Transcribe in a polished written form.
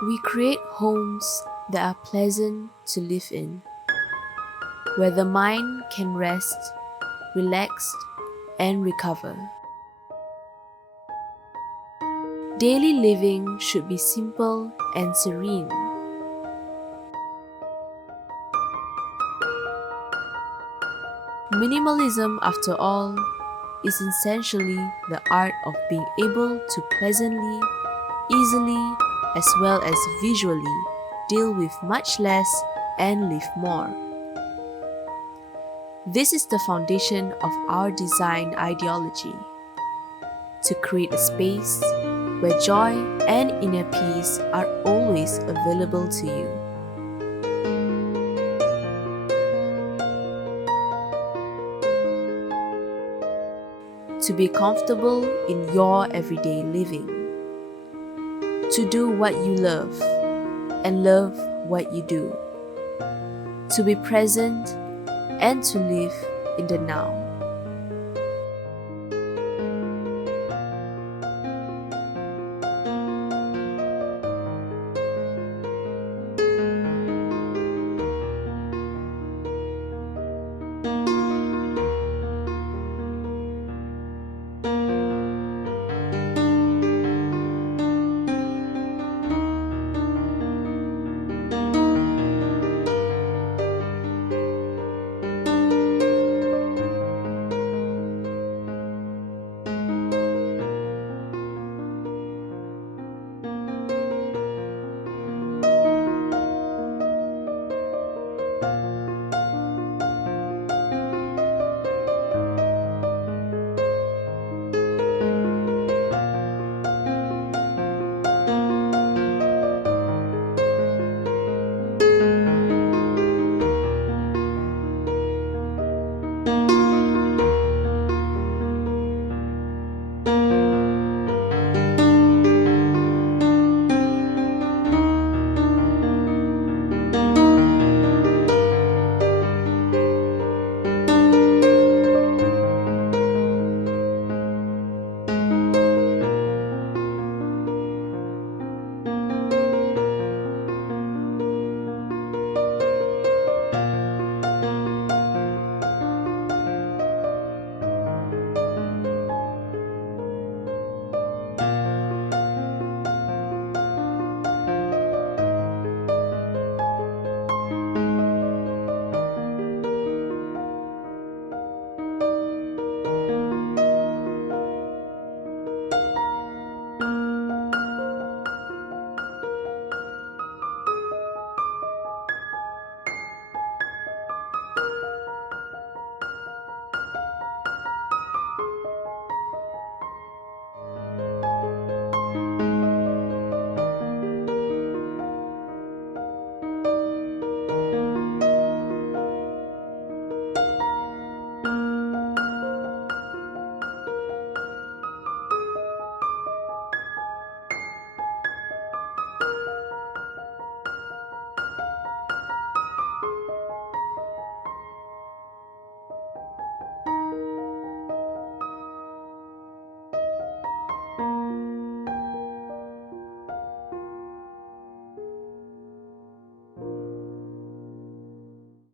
We create homes that are pleasant to live in, where the mind can rest, relax, and recover. Daily living should be simple and serene. Minimalism, after all, is essentially the art of being able to pleasantly, easily, as well as visually deal with much less and live more. This is the foundation of our design ideology: to create a space where joy and inner peace are always available to you. To be comfortable in your everyday living. To do what you love and love what you do. To be present and to live in the now.